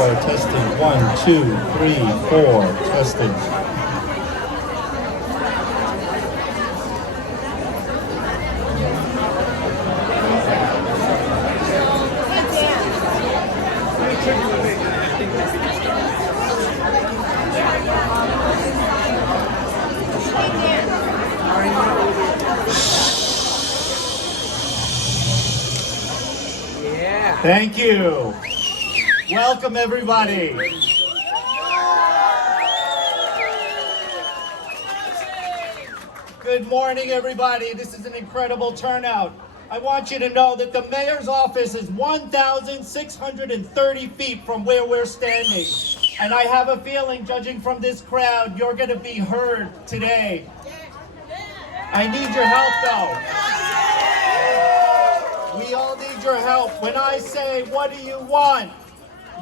Testing 1, 2, 3, 4. Testing. Thank you. Welcome, everybody. Good morning, everybody. This is an incredible turnout. I want you to know that the mayor's office is 1,630 feet from where we're standing. And I have a feeling, judging from this crowd, you're going to be heard today. I need your help, though. We all need your help. When I say, what do you want?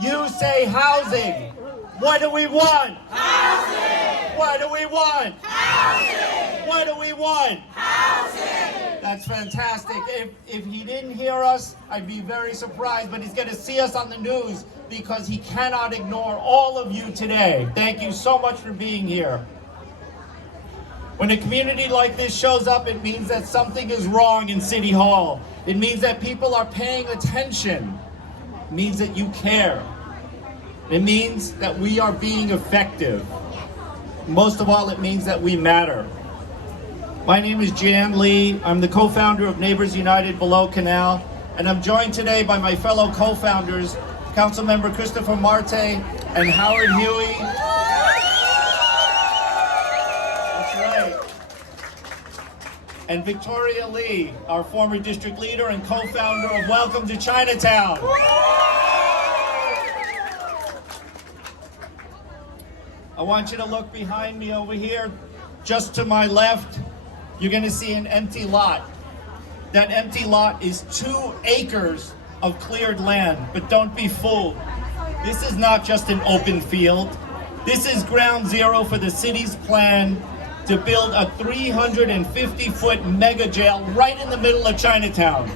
You say housing. What do we want? Housing. What do we want? Housing. What do we want? Housing. That's fantastic. If he didn't hear us, I'd be very surprised, but he's going to see us on the news because he cannot ignore all of you today. Thank you so much for being here. When a community like this shows up, it means that something is wrong in City Hall. It means that people are paying attention. It means that you care. It means that we are being effective. Most of all, it means that we matter. My name is Jan Lee. I'm the co-founder of Neighbors United below Canal, and I'm joined today by my fellow co-founders, Councilmember Christopher Marte and Howard Huey. And Victoria Lee, our former district leader and co-founder of Welcome to Chinatown. I want you to look behind me over here. Just to my left, you're gonna see an empty lot. That empty lot is 2 acres of cleared land, but don't be fooled. This is not just an open field. This is ground zero for the city's plan to build a 350-foot mega jail right in the middle of Chinatown.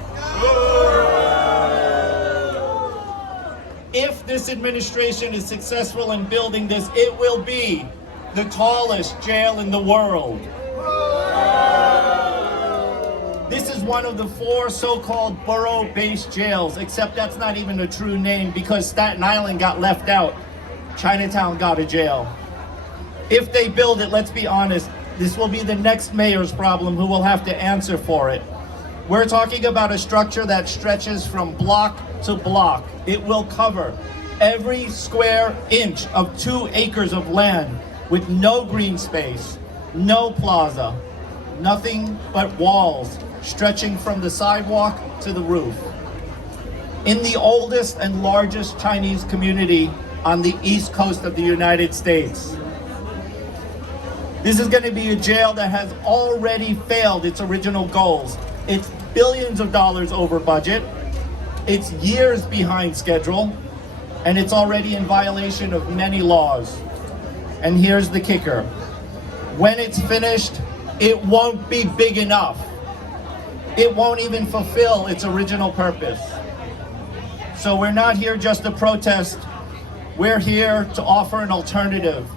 If this administration is successful in building this, it will be the tallest jail in the world. This is one of the 4 so-called borough based jails, except that's not even a true name because Staten Island got left out. Chinatown got a jail. If they build it, let's be honest, this will be the next mayor's problem who will have to answer for it. We're talking about a structure that stretches from block to block. It will cover every square inch of 2 acres of land with no green space, no plaza, nothing but walls stretching from the sidewalk to the roof. In the oldest and largest Chinese community on the east coast of the United States. This is going to be a jail that has already failed its original goals. It's billions of dollars over budget, it's years behind schedule, and it's already in violation of many laws. And here's the kicker. When it's finished, it won't be big enough. It won't even fulfill its original purpose. So we're not here just to protest. We're here to offer an alternative,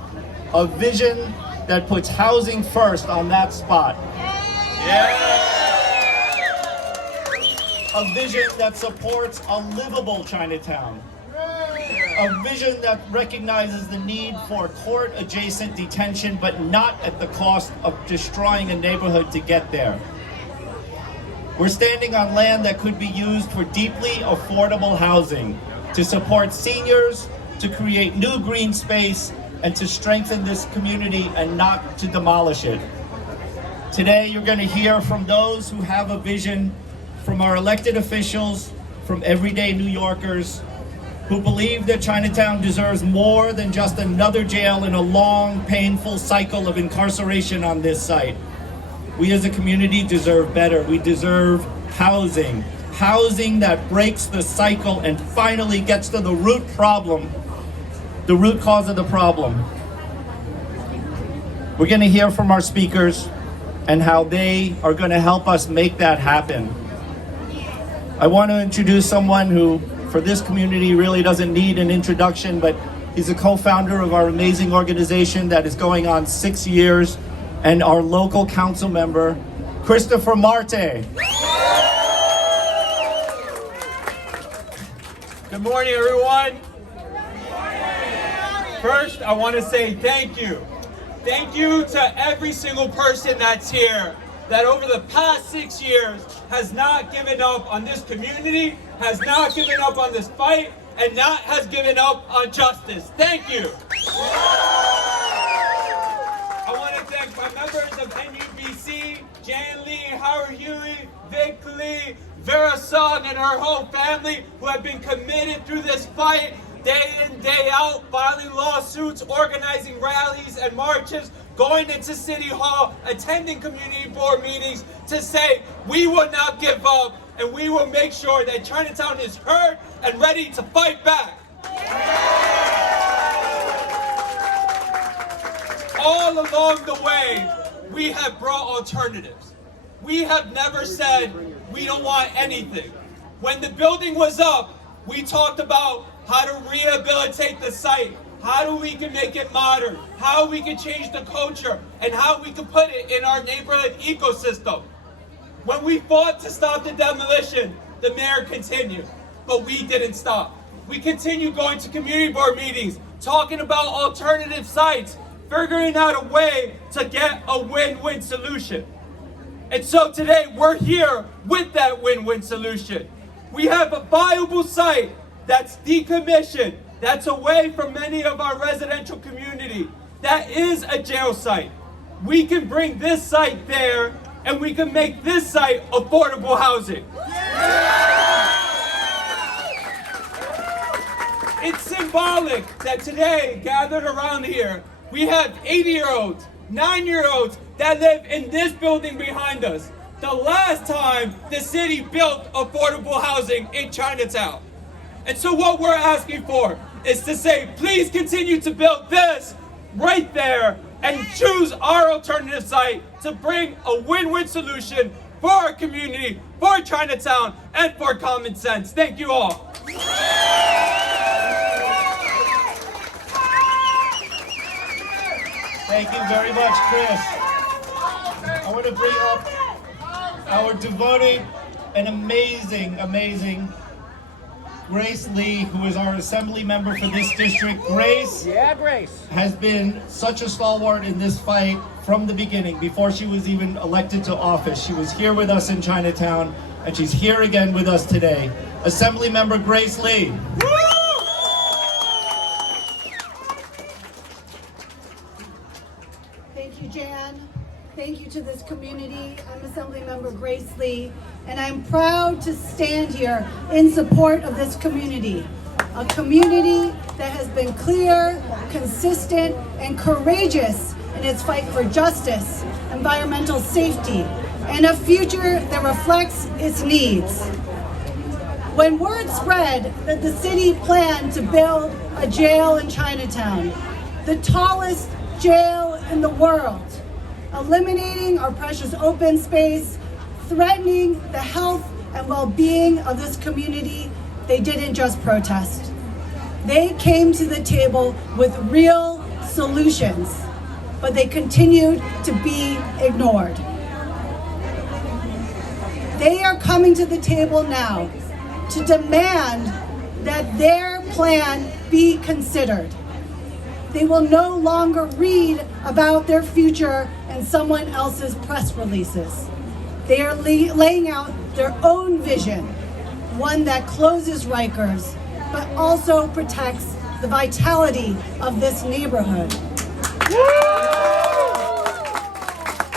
a vision that puts housing first on that spot. Yeah. A vision that supports a livable Chinatown. A vision that recognizes the need for court-adjacent detention, but not at the cost of destroying a neighborhood to get there. We're standing on land that could be used for deeply affordable housing, to support seniors, to create new green space, and to strengthen this community and not to demolish it. Today, you're going to hear from those who have a vision, from our elected officials, from everyday New Yorkers, who believe that Chinatown deserves more than just another jail in a long, painful cycle of incarceration on this site. We as a community deserve better. We deserve housing. Housing that breaks the cycle and finally gets to the root problem, the root cause of the problem. We're going to hear from our speakers and how they are going to help us make that happen. I want to introduce someone who for this community really doesn't need an introduction, but he's a co-founder of our amazing organization that is going on 6 years, and our local council member, Christopher Marte. Good morning, everyone. First, I want to say thank you. Thank you to every single person that's here that over the past 6 years has not given up on this community, has not given up on this fight, and not has given up on justice. Thank you. I want to thank my members of NUBC, Jan Lee, Howard Huey, Vic Lee, Vera Song, and her whole family who have been committed through this fight day in, day out, filing lawsuits, organizing rallies and marches, going into City Hall, attending community board meetings to say we will not give up and we will make sure that Chinatown is heard and ready to fight back. All along the way, we have brought alternatives. We have never said we don't want anything. When the building was up, we talked about how to rehabilitate the site, how we can make it modern, how we can change the culture, and how we can put it in our neighborhood ecosystem. When we fought to stop the demolition, the mayor continued, but we didn't stop. We continued going to community board meetings, talking about alternative sites, figuring out a way to get a win-win solution. And so today we're here with that win-win solution. We have a viable site that's decommissioned, that's away from many of our residential community, that is a jail site. We can bring this site there, and we can make this site affordable housing. It's symbolic that today, gathered around here, we have 80-year-olds, 9-year-olds that live in this building behind us. The last time the city built affordable housing in Chinatown. And so what we're asking for is to say, please continue to build this right there and choose our alternative site to bring a win-win solution for our community, for Chinatown, and for common sense. Thank you all. Thank you very much, Chris. I want to bring up our devoted and amazing Grace Lee, who is our assembly member for this district. Grace has been such a stalwart in this fight from the beginning, before she was even elected to office. She was here with us in Chinatown, and she's here again with us today. Assembly member Grace Lee. Thank you, Jan. Thank you to this community. I'm Assemblymember Grace Lee, and I'm proud to stand here in support of this community. A community that has been clear, consistent, and courageous in its fight for justice, environmental safety, and a future that reflects its needs. When word spread that the city planned to build a jail in Chinatown, the tallest jail in the world, eliminating our precious open space, threatening the health and well-being of this community, they didn't just protest. They came to the table with real solutions, but they continued to be ignored. They are coming to the table now to demand that their plan be considered. They will no longer read about their future in someone else's press releases. They are laying out their own vision, one that closes Rikers, but also protects the vitality of this neighborhood.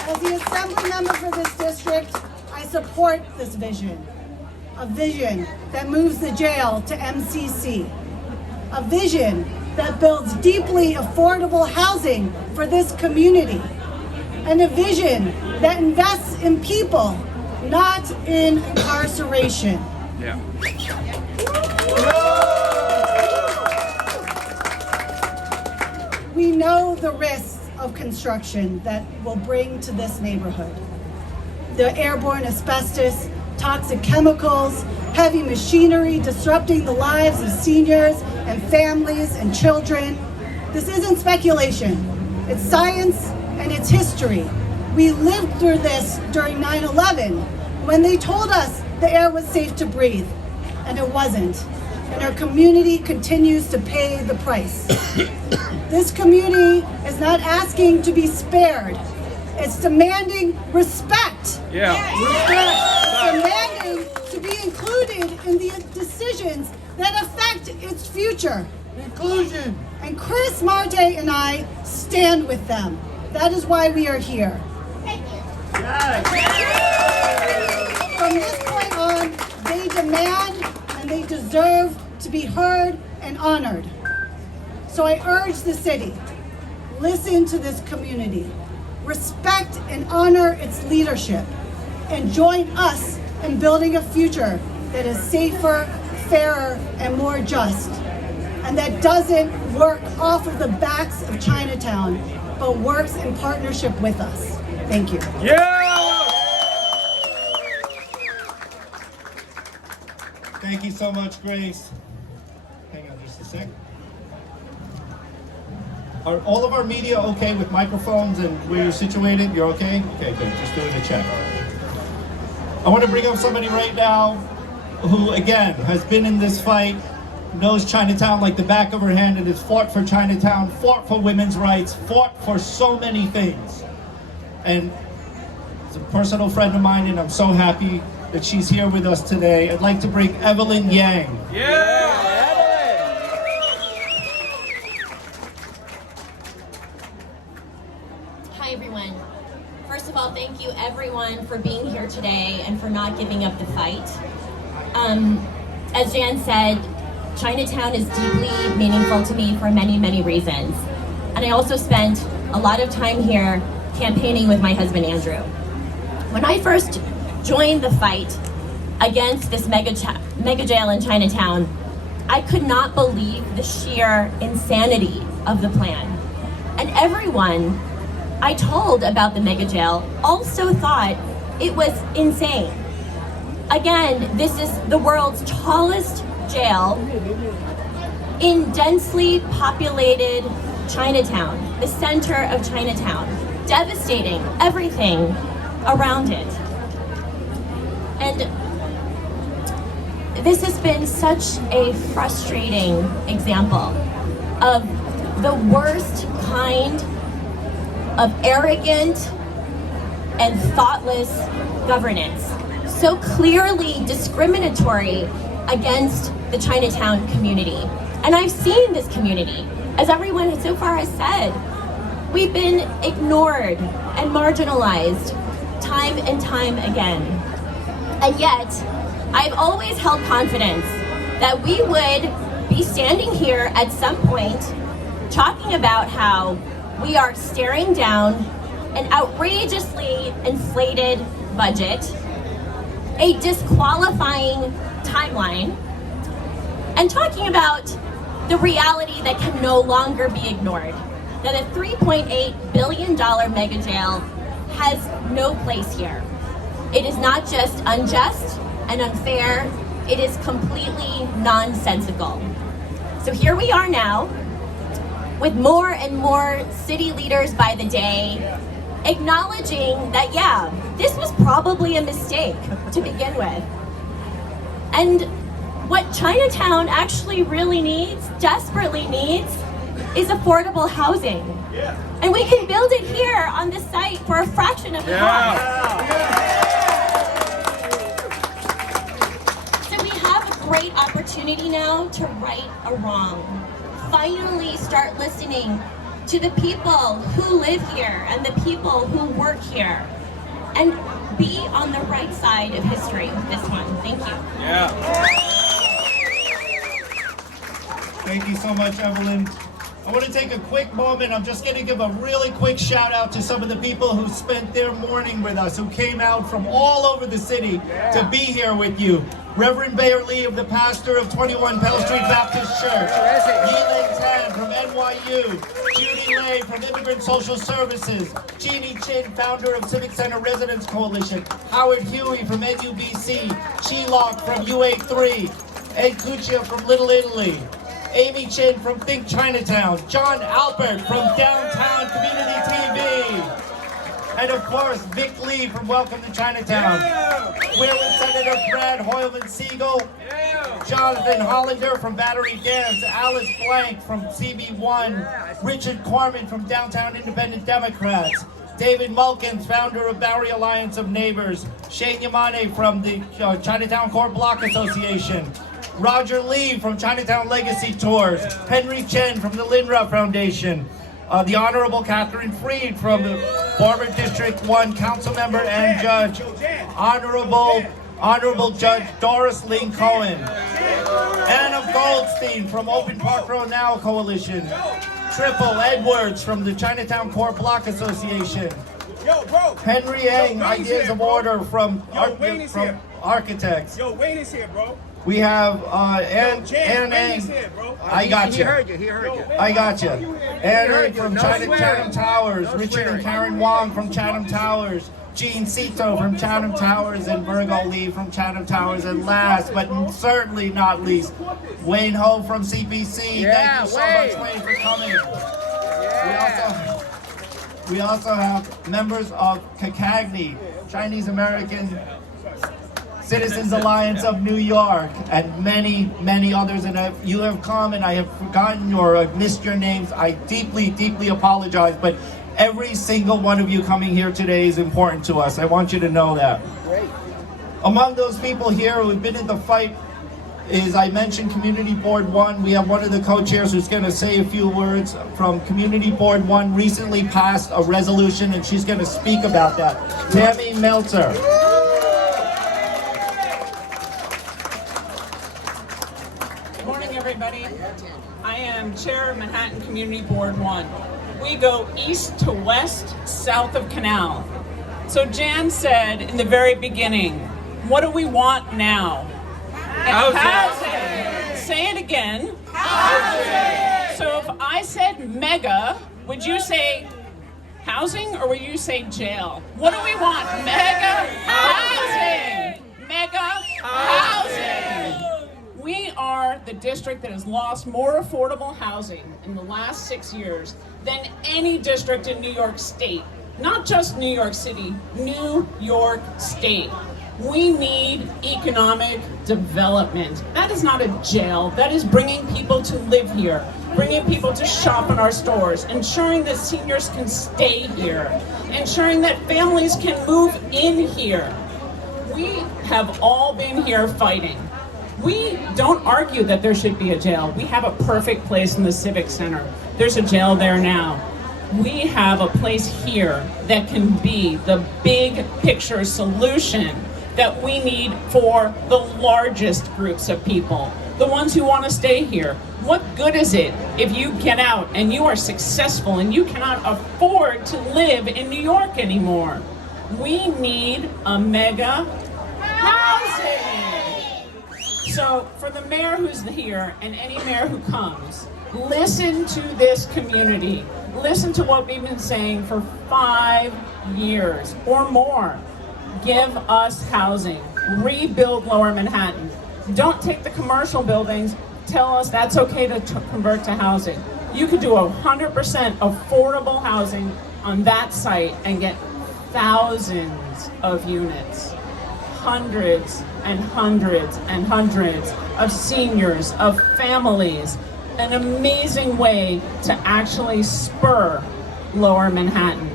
As the assembly member for this district, I support this vision. A vision that moves the jail to MCC. A vision that builds deeply affordable housing for this community. And a vision that invests in people, not in incarceration. Yeah. We know the risks of construction that will bring to this neighborhood. The airborne asbestos, toxic chemicals, heavy machinery disrupting the lives of seniors and families and children. This isn't speculation. It's science and it's history. We lived through this during 9/11 when they told us the air was safe to breathe, and it wasn't. And our community continues to pay the price. This community is not asking to be spared. It's demanding respect. Yeah. Respect. It's demanding to be included in the decisions that affect its future. Inclusion. And Chris, Marte, and I stand with them. That is why we are here. From this point on, they demand and they deserve to be heard and honored. So I urge the city, listen to this community, respect and honor its leadership, and join us in building a future that is safer, fairer, and more just. And that doesn't work off of the backs of Chinatown, but works in partnership with us. Thank you. Yeah! Thank you so much, Grace. Hang on just a sec. Are all of our media okay with microphones and where you're situated? You're okay? Okay, good. Just doing a check. I want to bring up somebody right now who, again, has been in this fight, knows Chinatown like the back of her hand, and has fought for Chinatown, fought for women's rights, fought for so many things. And it's a personal friend of mine, and I'm so happy that she's here with us today. I'd like to bring Evelyn Yang. Yeah! Hi everyone. First of all, thank you everyone for being here today and for not giving up the fight. As Jan said, Chinatown is deeply meaningful to me for many, many reasons. And I also spent a lot of time here campaigning with my husband, Andrew. When I first joined the fight against this mega jail in Chinatown, I could not believe the sheer insanity of the plan. And everyone I told about the mega jail also thought it was insane. Again, this is the world's tallest jail in densely populated Chinatown, the center of Chinatown, devastating everything around it. And this has been such a frustrating example of the worst kind of arrogant and thoughtless governance, so clearly discriminatory against the Chinatown community. And I've seen this community, as everyone so far has said, we've been ignored and marginalized time and time again. And yet, I've always held confidence that we would be standing here at some point talking about how we are staring down an outrageously inflated budget, a disqualifying timeline, and talking about the reality that can no longer be ignored, that a $3.8 billion mega jail has no place here. It is not just unjust and unfair, it is completely nonsensical. So here we are now, with more and more city leaders by the day, acknowledging that, yeah, this was probably a mistake to begin with. And what Chinatown actually really needs, desperately needs, is affordable housing. Yeah. And we can build it here on this site for a fraction of the cost. So we have a great opportunity now to right a wrong. Finally start listening to the people who live here and the people who work here, and be on the right side of history with this one. Thank you. Yeah. Thank you so much, Evelyn. I want to take a quick moment. I'm just going to give a really quick shout out to some of the people who spent their morning with us, who came out from all over the city to be here with you. Reverend Bayer Lee, of the pastor of 21 Pell Street Baptist Church. Yi Ling Tan from NYC. NYU, Judy Lay from Immigrant Social Services, Jeannie Chin, founder of Civic Center Residents Coalition, Howard Huey from NUBC, Shelock from UA3, Ed Cuccia from Little Italy, Amy Chin from Think Chinatown, John Albert from Downtown Community TV, and of course, Vic Lee from Welcome to Chinatown. We're with Senator Brad Hoylman-Siegel, Jonathan Hollander from Battery Dance, Alice Blank from CB1, Richard Corman from Downtown Independent Democrats, David Mulkins, founder of Bowery Alliance of Neighbors, Shane Yamane from the Chinatown Core Block Association, Roger Lee from Chinatown Legacy Tours, Henry Chen from the Lindra Foundation, the Honorable Catherine Freed from the former District 1 Council Member and Judge, Honorable Judge Doris Lynn Cohen, Anna Goldstein from Open Park Road Now Coalition, Triple Edwards from the Chinatown Core Block Association, Henry Yang, Ideas of Order from Architects. Yo, Wayne is here, bro. We have Ann Wayne is here, bro. I got He you. heard you. I got you. Ann from No Chatham swearing. Towers, No Richard and swearing. Karen Wong from Chatham Towers, Jean Cito from Chatham Towers, and Virgo Lee from Chatham Towers, and last but certainly not least, Wayne Ho from CPC. Yeah, Thank you so Wayne. much, Wayne, for coming. We also have members of CACAGNY, Chinese American Citizens Alliance of New York, and many, many others. And if you have come and I have forgotten or missed your names, I deeply, deeply apologize. But every single one of you coming here today is important to us. I want you to know that. Great. Among those people here who have been in the fight is, I mentioned Community Board 1. We have one of the co-chairs who's going to say a few words from Community Board 1. Recently passed a resolution, and she's going to speak about that. Tammy Meltzer. Good morning, everybody. I am Chair of Manhattan Community Board 1. We go east to west, south of Canal. So Jan said in the very beginning, what do we want now? Housing. Say it again. Housing. So if I said mega, would you say housing or would you say jail? What do we want? Mega housing. Mega housing. We are the district that has lost more affordable housing in the last 6 years than any district in New York State. Not just New York City, New York State. We need economic development. That is not a jail. That is bringing people to live here, bringing people to shop in our stores, ensuring that seniors can stay here, ensuring that families can move in here. We have all been here fighting. We don't argue that there should be a jail. We have a perfect place in the Civic Center. There's a jail there now. We have a place here that can be the big picture solution that we need for the largest groups of people, the ones who want to stay here. What good is it if you get out and you are successful and you cannot afford to live in New York anymore? We need a mega housing. So for the mayor who's here and any mayor who comes, listen to this community. Listen to what we've been saying for 5 years or more. Give us housing. Rebuild Lower Manhattan. Don't take the commercial buildings. Tell us that's okay to convert to housing. You could do 100% affordable housing on that site and get thousands of units. Hundreds and hundreds and hundreds of seniors, of families. An amazing way to actually spur Lower Manhattan.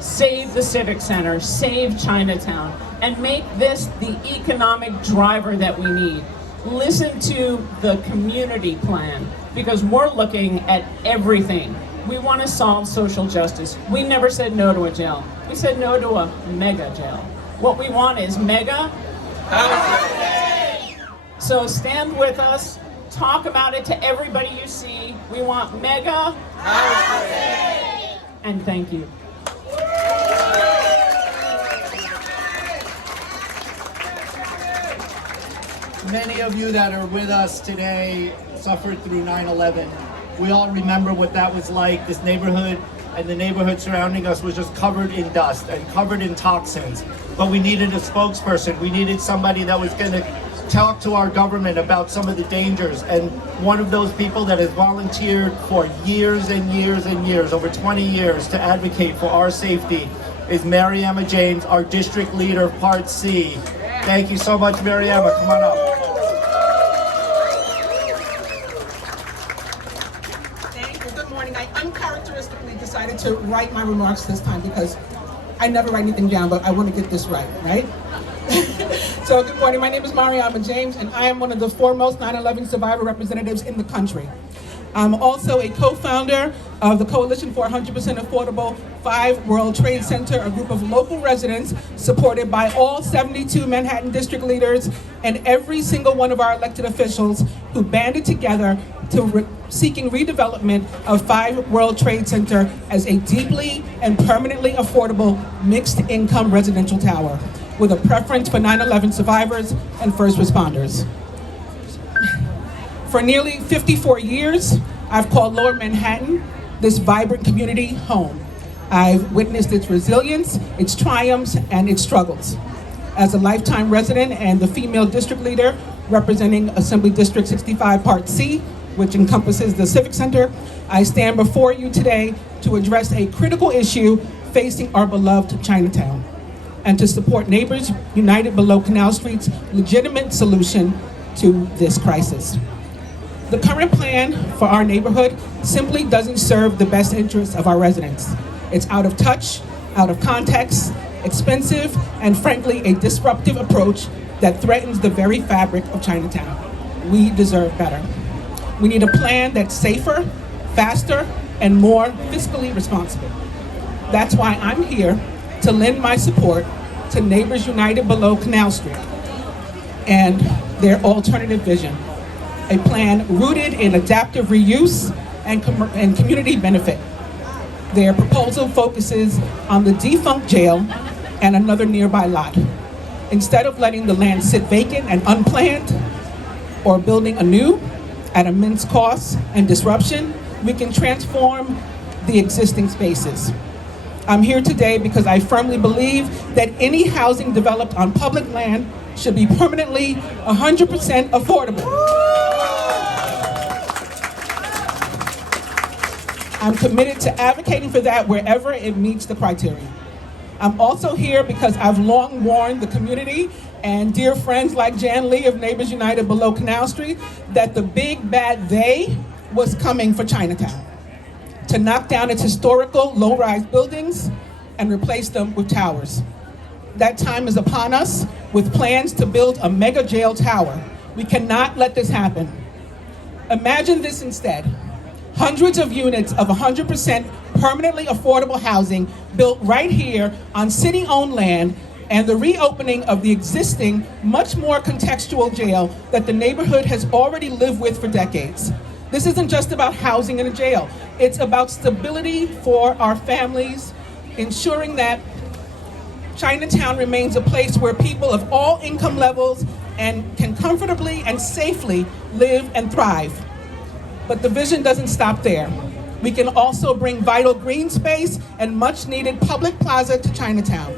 Save the Civic Center, save Chinatown, and make this the economic driver that we need. Listen to the community plan, because we're looking at everything. We want to solve social justice. We never said no to a jail. We said no to a mega jail. What we want is mega housing. So stand with us. Talk about it to everybody you see. We want mega housing. And thank you. Many of you that are with us today suffered through 9/11. We all remember what that was like. This neighborhood and the neighborhood surrounding us was just covered in dust and covered in toxins. But we needed a spokesperson. We needed somebody that was going to talk to our government about some of the dangers. And one of those people that has volunteered for years and years and years, over 20 years, to advocate for our safety is Mariama James, our district leader of Part C. Thank you so much, Mariama. Come on up. Thank you. Good morning. I uncharacteristically decided to write my remarks this time because I never write anything down, but I want to get this right? So good morning. My name is Mariama James, and I am one of the foremost 9/11 survivor representatives in the country. I'm also a co-founder of the Coalition for 100% Affordable 5 World Trade Center, a group of local residents supported by all 72 Manhattan district leaders and every single one of our elected officials who banded together to seeking redevelopment of 5 World Trade Center as a deeply and permanently affordable mixed income residential tower with a preference for 9/11 survivors and first responders. For nearly 54 years, I've called Lower Manhattan, this vibrant community, home. I've witnessed its resilience, its triumphs, and its struggles. As a lifetime resident and the female district leader representing Assembly District 65 Part C, which encompasses the Civic Center, I stand before you today to address a critical issue facing our beloved Chinatown, and to support Neighbors United below Canal Street's legitimate solution to this crisis. The current plan for our neighborhood simply doesn't serve the best interests of our residents. It's out of touch, out of context, expensive, and frankly, a disruptive approach that threatens the very fabric of Chinatown. We deserve better. We need a plan that's safer, faster, and more fiscally responsible. That's why I'm here to lend my support to Neighbors United below Canal Street and their alternative vision. A plan rooted in adaptive reuse and community benefit. Their proposal focuses on the defunct jail and another nearby lot. Instead of letting the land sit vacant and unplanned or building anew at immense cost and disruption, we can transform the existing spaces. I'm here today because I firmly believe that any housing developed on public land should be permanently 100% affordable. I'm committed to advocating for that wherever it meets the criteria. I'm also here because I've long warned the community and dear friends like Jan Lee of Neighbors United below Canal Street that the big bad they was coming for Chinatown, to knock down its historical low-rise buildings and replace them with towers. That time is upon us with plans to build a mega jail tower. We cannot let this happen. Imagine this instead. Hundreds of units of 100% permanently affordable housing built right here on city-owned land, and the reopening of the existing, much more contextual jail that the neighborhood has already lived with for decades. This isn't just about housing in a jail. It's about stability for our families, ensuring that Chinatown remains a place where people of all income levels and can comfortably and safely live and thrive. But the vision doesn't stop there. We can also bring vital green space and much needed public plaza to Chinatown.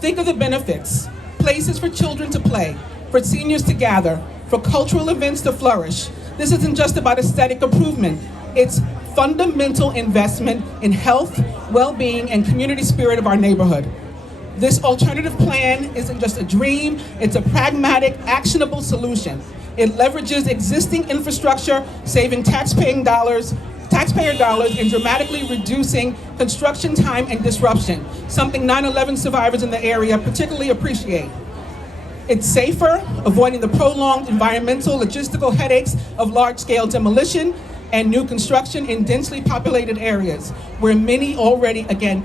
Think of the benefits: places for children to play, for seniors to gather, for cultural events to flourish. This isn't just about aesthetic improvement. It's fundamental investment in health, well-being, and community spirit of our neighborhood. This alternative plan isn't just a dream, it's a pragmatic, actionable solution. It leverages existing infrastructure, saving taxpayer dollars, and dramatically reducing construction time and disruption, something 9/11 survivors in the area particularly appreciate. It's safer, avoiding the prolonged environmental logistical headaches of large-scale demolition and new construction in densely populated areas, where many already, again,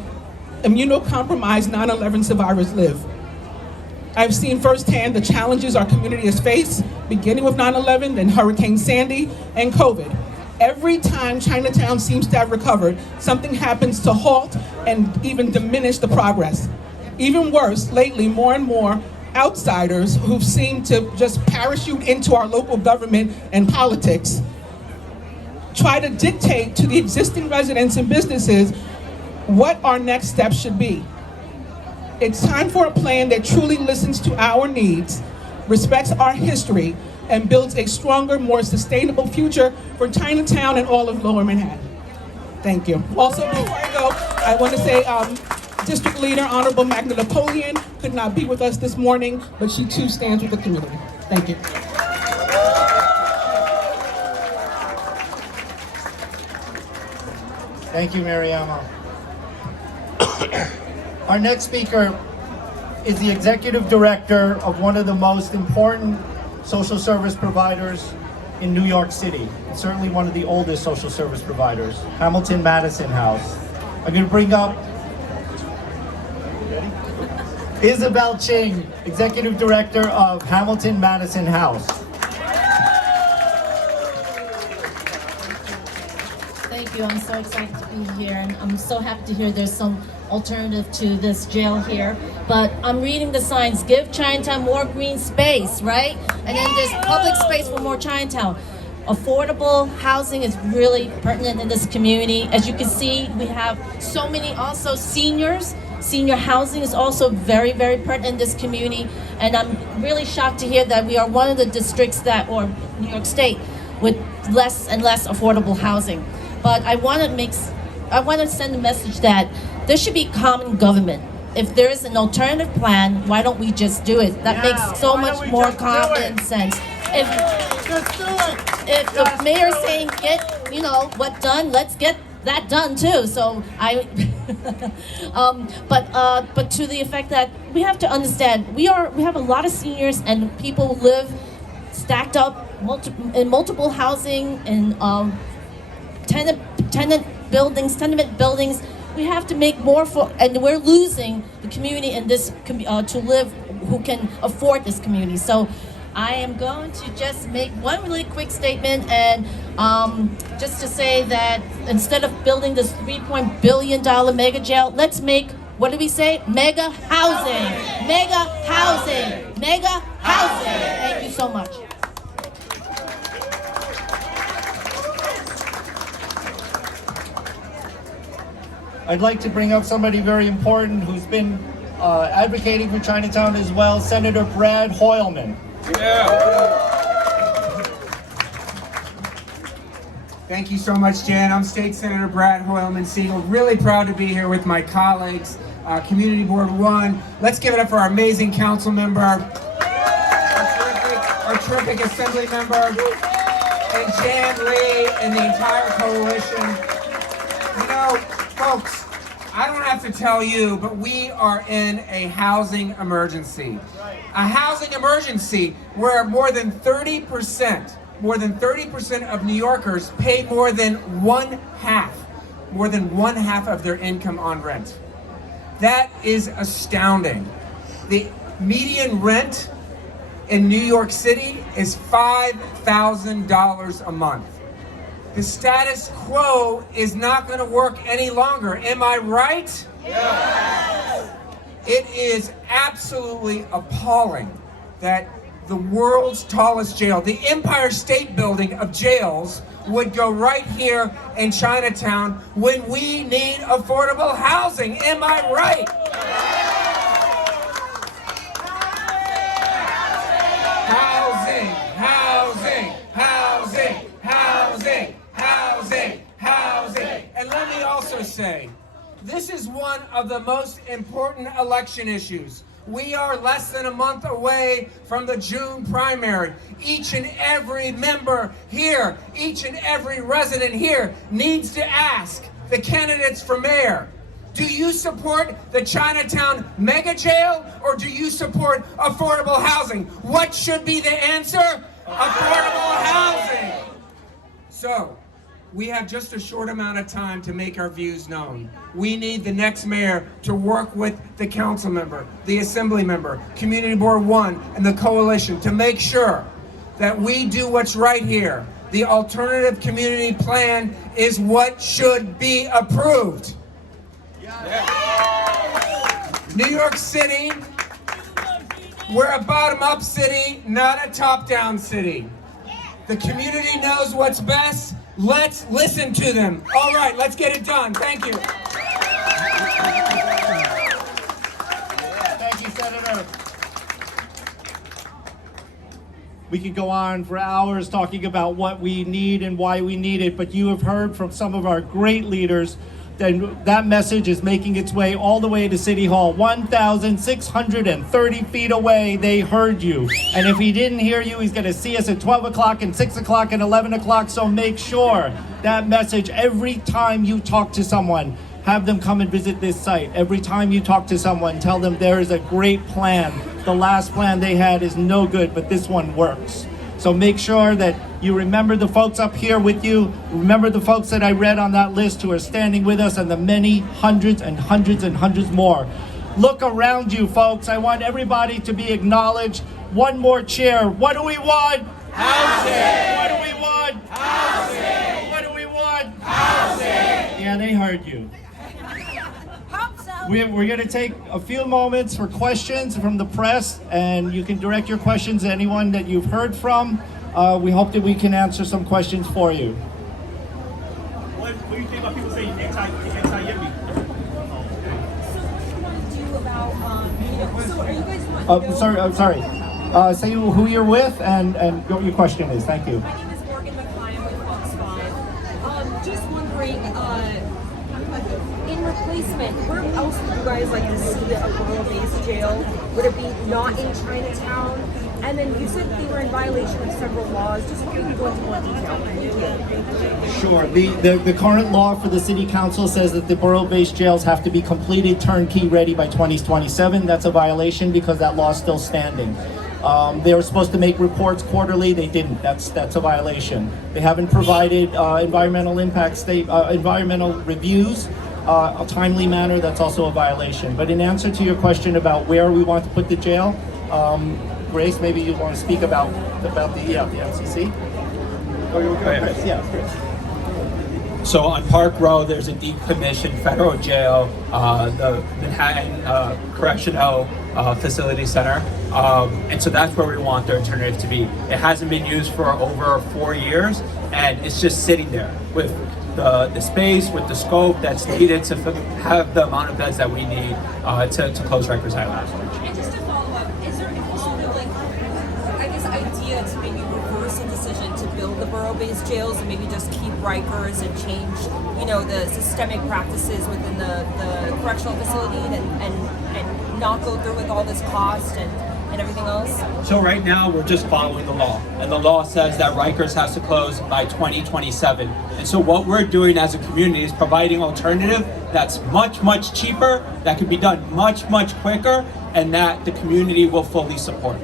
immunocompromised 9/11 survivors live. I've seen firsthand the challenges our community has faced, beginning with 9/11, then Hurricane Sandy, and COVID. Every time Chinatown seems to have recovered, something happens to halt and even diminish the progress. Even worse, lately, more and more outsiders who've seemed to just parachute into our local government and politics try to dictate to the existing residents and businesses what our next steps should be. It's time for a plan that truly listens to our needs, respects our history, and builds a stronger, more sustainable future for Chinatown and all of Lower Manhattan. Thank you. Also, before I go, I want to say District Leader Honorable Magna Napoleon could not be with us this morning, but she too stands with the community. Thank you. Thank you, Mariama. Our next speaker is the executive director of one of the most important social service providers in New York City. It's certainly one of the oldest social service providers, Hamilton Madison House. I'm going to bring up Isabel Ching, executive director of Hamilton Madison House. Thank you. I'm so excited to be here, and I'm so happy to hear there's some alternative to this jail here. But I'm reading the signs, give Chinatown more green space, right? And then there's public space for more Chinatown. Affordable housing is really pertinent in this community. As you can see, we have so many also seniors. Senior housing is also very, very pertinent in this community. And I'm really shocked to hear that we are one of the districts that, or New York State, with less and less affordable housing. But I want to send a message that there should be common government. If there is an alternative plan, why don't we just do it? That makes so much more common sense. If the mayor's saying get, what done, let's get that done too. So but to the effect that we have to understand, we have a lot of seniors and people who live stacked up in multiple housing and tenement buildings. We have to make more for, and we're losing the community in this to live who can afford this community. So I am going to just make one really quick statement, and just to say that instead of building this $3 billion mega jail, let's make, what did we say? Mega housing. Mega housing. Mega housing. Thank you so much. I'd like to bring up somebody very important who's been advocating for Chinatown as well, Senator Brad Hoylman. Thank you so much, Jan. I'm State Senator Brad Hoylman Siegel. Really proud to be here with my colleagues, Community Board 1. Let's give it up for our amazing council member, our terrific assembly member, and Jan Lee and the entire coalition. Folks, I don't have to tell you, but we are in a housing emergency. A housing emergency where more than 30% of New Yorkers pay more than one half of their income on rent. That is astounding. The median rent in New York City is $5,000 a month. The status quo is not going to work any longer. Am I right? Yes. It is absolutely appalling that the world's tallest jail, the Empire State Building of jails, would go right here in Chinatown when we need affordable housing. Am I right? Housing, housing, housing, housing. Housing. And let me also say, this is one of the most important election issues. We are less than a month away from the June primary. Each and every member here, each and every resident here needs to ask the candidates for mayor, do you support the Chinatown mega jail or do you support affordable housing? What should be the answer? Affordable housing. So, we have just a short amount of time to make our views known. We need the next mayor to work with the council member, the assembly member, Community Board 1, and the coalition to make sure that we do what's right here. The alternative community plan is what should be approved. New York City, we're a bottom-up city, not a top-down city. The community knows what's best. Let's listen to them. All right, let's get it done. Thank you. Thank you, Senator. We could go on for hours talking about what we need and why we need it, but you have heard from some of our great leaders that message is making its way all the way to City Hall. 1,630 feet away, they heard you. And if he didn't hear you, he's gonna see us at 12 o'clock and 6 o'clock and 11 o'clock, so make sure that message every time you talk to someone, have them come and visit this site. Every time you talk to someone, tell them there is a great plan. The last plan they had is no good, but this one works. So make sure that you remember the folks up here with you, remember the folks that I read on that list who are standing with us, and the many hundreds and hundreds and hundreds more. Look around you, folks. I want everybody to be acknowledged. One more cheer. What do we want? Housing! What do we want? Housing! What do we want? Housing! Yeah, they heard you. We're going to take a few moments for questions from the press, and you can direct your questions to anyone that you've heard from. We hope that we can answer some questions for you. What do you think about people saying anti-Yimby? So are you guys I'm sorry. Say who you're with and what your question is. Thank you. My name is Morgan McClellan with Fox 5. Just wondering, in replacement, where else would you guys like to see a borough based jail? Would it be not in Chinatown? And then you said they were in violation of several laws. Just if you could go into more detail. Sure. The current law for the city council says that the borough-based jails have to be completed, turnkey ready by 2027. That's a violation because that law is still standing. They were supposed to make reports quarterly. They didn't. That's a violation. They haven't provided environmental reviews a timely manner. That's also a violation. But in answer to your question about where we want to put the jail, Grace, maybe you want to speak about the MCC? Chris. Yeah, Chris. So on Park Row, there's a decommissioned federal jail, the Manhattan Correctional Facility Center. And so that's where we want the alternative to be. It hasn't been used for over 4 years, and it's just sitting there with the space, with the scope that's needed to have the amount of beds that we need to close Rikers Island. And just to follow up, is there any sort of idea to maybe reverse a decision to build the borough-based jails and maybe just keep Rikers and change, the systemic practices within the correctional facility and not go through with all this cost and everything else? So right now we're just following the law, and the law says that Rikers has to close by 2027. And so what we're doing as a community is providing alternative that's much, much cheaper, that can be done much, much quicker, and that the community will fully support.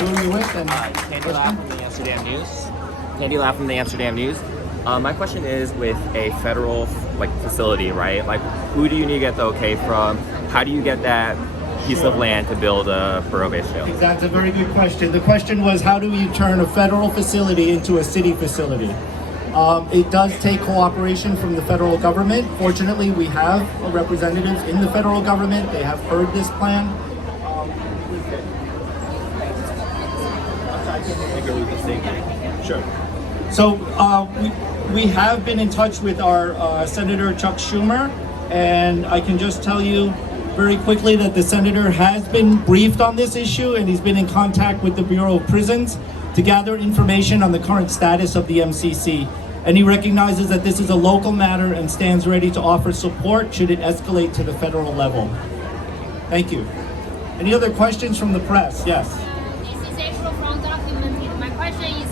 Who are you with? Candy Laugh from the Amsterdam News. Candy Laugh from the Amsterdam News. My question is, with a federal facility, right? Who do you need to get the okay from? How do you get that piece of land to build a borough-based jail? That's a very good question. The question was, how do you turn a federal facility into a city facility? It does take cooperation from the federal government. Fortunately, we have representatives in the federal government. They have heard this plan. Sure. So we have been in touch with our Senator Chuck Schumer, and I can just tell you very quickly that the senator has been briefed on this issue, and he's been in contact with the Bureau of Prisons to gather information on the current status of the MCC. And he recognizes that this is a local matter and stands ready to offer support should it escalate to the federal level. Thank you. Any other questions from the press? Yes. This is April from Documented. My question is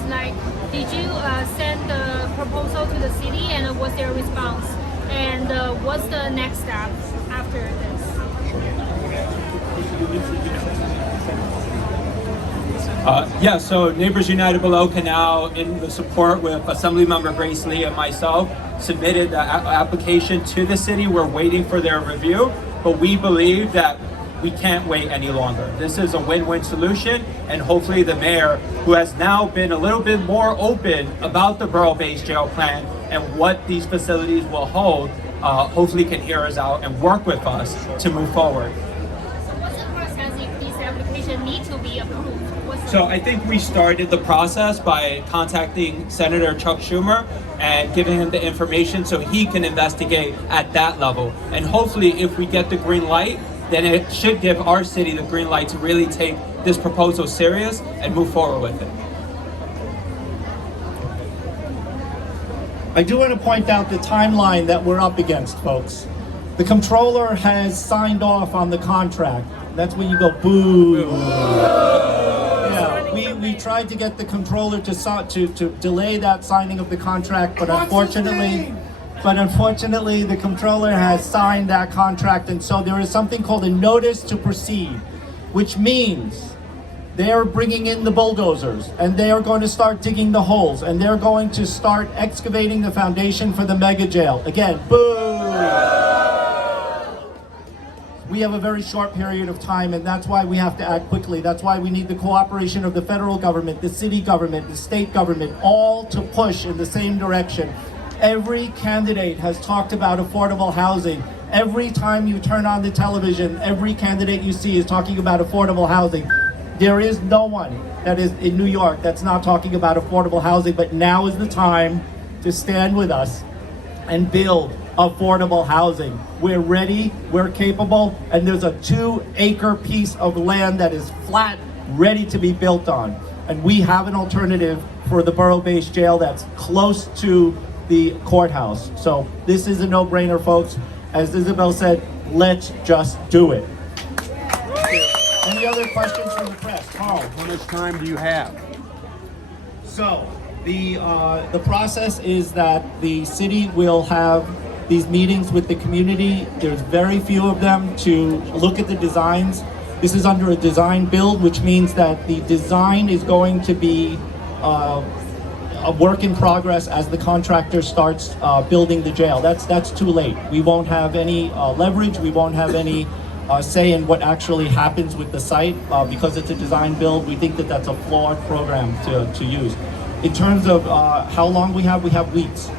did you send the proposal to the city, and what's their response? And what's the next step after this? So Neighbors United Below Canal, in the support with Assemblymember Grace Lee and myself, submitted the application to the city. We're waiting for their review, but we believe that we can't wait any longer. This is a win-win solution, and hopefully the mayor, who has now been a little bit more open about the borough-based jail plan and what these facilities will hold, hopefully can hear us out and work with us to move forward. So what's the process if this application needs to be approved? What's So I think we started the process by contacting Senator Chuck Schumer and giving him the information so he can investigate at that level. And hopefully if we get the green light, then it should give our city the green light to really take this proposal serious and move forward with it. I do want to point out the timeline that we're up against, folks. The comptroller has signed off on the contract. That's when you go boo. Yeah, we tried to get the comptroller to delay that signing of the contract, but unfortunately, the comptroller has signed that contract, and so there is something called a notice to proceed, which means they are bringing in the bulldozers, and they are going to start digging the holes, and they're going to start excavating the foundation for the mega jail. Again, boo! We have a very short period of time, and that's why we have to act quickly. That's why we need the cooperation of the federal government, the city government, the state government, all to push in the same direction. Every candidate has talked about affordable housing. Every time you turn on the television, every candidate you see is talking about affordable housing. There is no one that is in New York that's not talking about affordable housing, but now is the time to stand with us and build affordable housing. We're ready, we're capable, and there's a 2-acre piece of land that is flat, ready to be built on. And we have an alternative for the borough-based jail that's close to the courthouse. So this is a no-brainer, folks. As Isabel said, let's just do it. Any other questions from the press? Carl? How much time do you have? So, the process is that the city will have these meetings with the community. There's very few of them to look at the designs. This is under a design build, which means that the design is going to be a work in progress as the contractor starts building the jail. That's too late. We won't have any leverage. We won't have any say in what actually happens with the site because it's a design build. We think that that's a flawed program to use. In terms of how long we have weeks.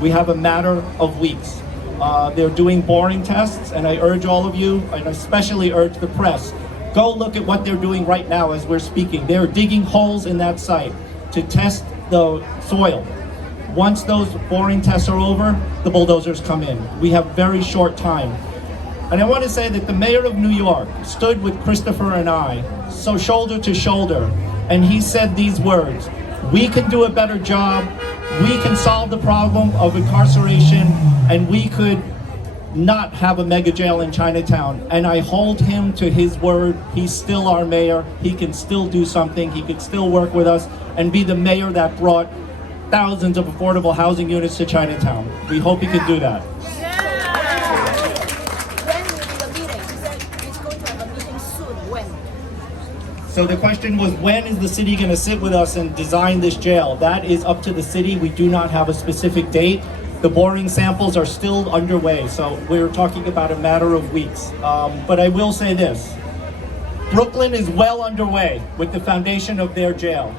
We have a matter of weeks. They're doing boring tests, and I urge all of you, and especially urge the press, go look at what they're doing right now as we're speaking. They're digging holes in that site to test the soil. Once those boring tests are over, the bulldozers come in. We have very short time. And I want to say that the mayor of New York stood with Christopher and I, so shoulder to shoulder, and he said these words: we can do a better job, we can solve the problem of incarceration, and we could not have a mega jail in Chinatown. And I hold him to his word. He's still our mayor. He can still do something. He could still work with us and be the mayor that brought thousands of affordable housing units to Chinatown. We hope he could do that. When will be the meeting? He said he's going to have a meeting soon. When? So the question was, when is the city going to sit with us and design this jail? That is up to the city. We do not have a specific date. The boring samples are still underway, so we're talking about a matter of weeks. But I will say this. Brooklyn is well underway with the foundation of their jail.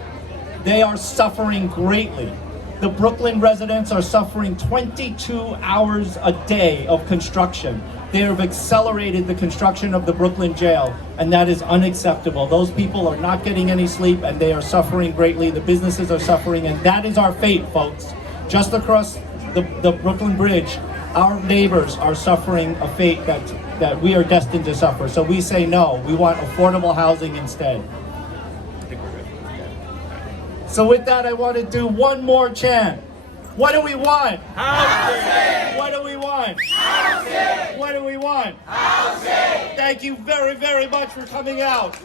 They are suffering greatly. The Brooklyn residents are suffering 22 hours a day of construction. They have accelerated the construction of the Brooklyn jail, and that is unacceptable. Those people are not getting any sleep, and they are suffering greatly. The businesses are suffering, and that is our fate, folks. Just across the Brooklyn Bridge, our neighbors are suffering a fate that we are destined to suffer. So we say no. We want affordable housing instead. So with that, I want to do one more chant. What do we want? Housing! What do we want? Housing! What do we want? Housing! Thank you very, very much for coming out.